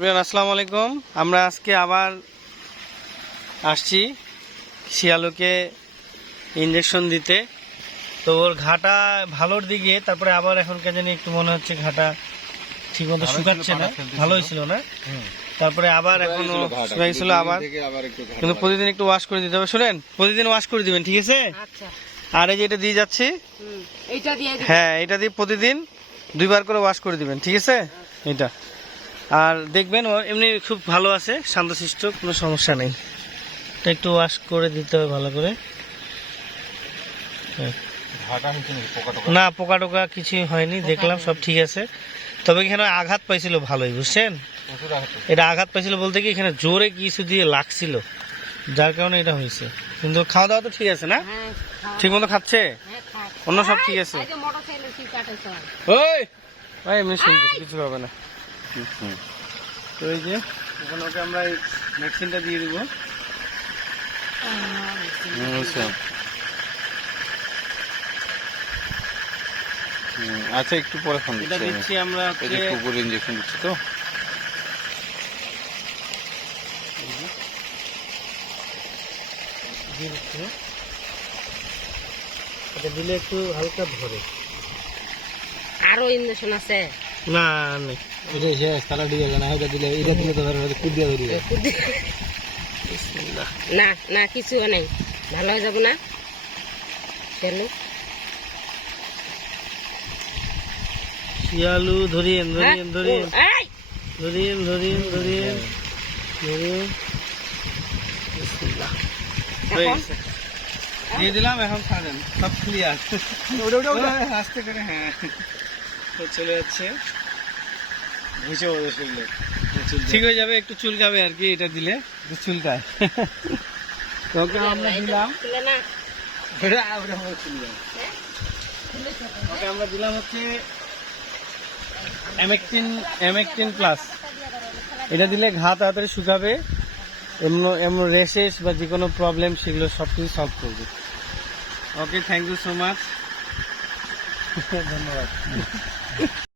আসসালামু আলাইকুম। আমরা আজকে আবার আসছি শিয়ালুকে ইঞ্জেকশন দিতে। তো ওর ঘাটা ভালোর দিকে, তারপরে আবার এখন কেন জানি একটু মনে হচ্ছে ঘাটা ঠিক মতো শুকাচ্ছে না, ভালোই ছিল না, তারপরে আবার এখন শুকাইছিল আবার, কিন্তু প্রতিদিন একটু ওয়াশ করে দিতে হবে। শুনেন, প্রতিদিন ওয়াশ করে দিবেন, ঠিক আছে? আর এই যে এটা দিয়ে যাচ্ছি, হ্যাঁ এটা দিয়ে প্রতিদিন 2 বার করে ওয়াশ করে দিবেন, ঠিক আছে? এটা আর দেখবেন ও এমনি খুব ভালো আছে, শান্তশিষ্ট, কোনো সমস্যা নেই। এটা একটু ওয়াশ করে দিতে হবে ভালো করে। না, পোকা টোকা কিছু হয়নি, দেখলাম সব ঠিক আছে। তবে এখানে আঘাত পাইছিল ভালোই, বুঝছেন? এটা আঘাত পাইছিল বলতে কি এখানে জোরে কিছু দিয়ে লাগছিল, যার কারণে এটা হয়েছে। কিন্তু খাওয়া দাওয়া তো ঠিক আছে না? ঠিক মতো খাচ্ছে, অন্য সব ঠিক আছে? ওই ভাই এমনি শুনছি, কিছু হবে না। তো এই যে ওখানে ওকে আমরা এই ভ্যাকসিনটা দিয়ে দিব। আচ্ছা, একটু পরে ফোন দিচ্ছি আমরা, কুকুর ইঞ্জেকশন দিচ্ছি তো। এটা দিলে একটু হালকা ধরে। আরো ইঞ্জেকশন আছে? না নেই, এটা শেষ, তারা দিয়ে না, এটা দিলে এটা দিলে তো কুদিয়া ধরিবে। না না, কিছু নেই, ভালো হয়ে যাব না? শিয়ালু ধরিয়েন ধরিয়েন ধরিয়েন ধরিয়েন ধরিয়েন ধরিয়েন ধরিয়েন, দিয়ে দিলাম। এখন ছাড়েন, সব ক্লিয়ার, আস্তে করে। হ্যাঁ, চলে যাচ্ছে, ঠিক হয়ে যাবে। একটু চুলকাবে আর কি, এটা দিলে চুলকায়। তোকে আমরা দিলাম, ওকে আমরা দিলাম হচ্ছে এমেকটিন প্লাস। এটা দিলে ঘা তাড়াতাড়ি শুকাবে, এমন রেশেস বা যে কোনো প্রবলেম সেগুলো সব কিছু সলভ করবে। ওকে, থ্যাংক ইউ সো মাচ, ধন্যবাদ।